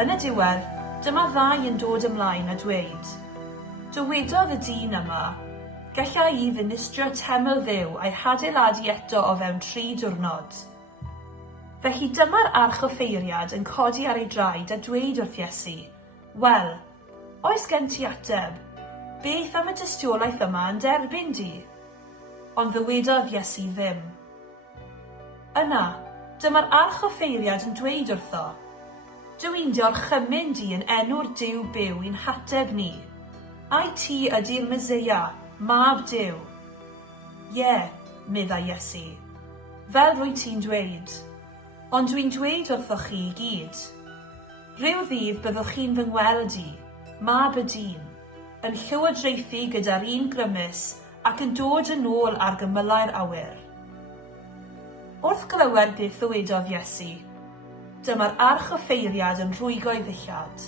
Yn y diwedd, dyma ddau yn dod ymlaen a dweud, dywedodd y dyn yma, gallai I ddinistrio teml Dduw a'i hadeiladu eto o fewn 3 diwrnod. Felly dyma'r arch offeiriad yn codi ar ei draed a dweud wrth Iesu, wel, oes gen ti ateb, beth am y dystiolaeth yma yn derbyn di? Ond ddywedodd Iesu ddim. Yna, dyma'r arch offeiriad yn dweud wrtho, dwi'n diolchymyn di yn enw'r Duw byw i'n hateb ni. Ai ti ydi'r Meseia, mab Duw? Ie, medda Iesu, fel rwy ti'n dweud, ond dwi'n dweud wrthoch chi I gyd. Rhyw ddydd byddwch chi'n fy ngweld I, mab y dyn, yn llywodraethu gyda'r un grymus ac yn dod yn ôl ar gymylau'r awyr. Wrth glywed beth ddywedodd Iesu, dyma'r arch offeiriad yn rhwygo I ddillad.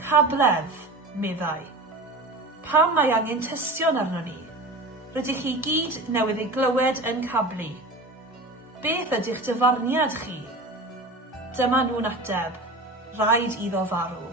Cablef, meddai. Pam mae angen tystion arno ni? Rydych chi gyd newydd ei glywed yn cablu. Beth ydych dyfarniad chi? Dyma nhw'n ateb, rhaid iddo farw.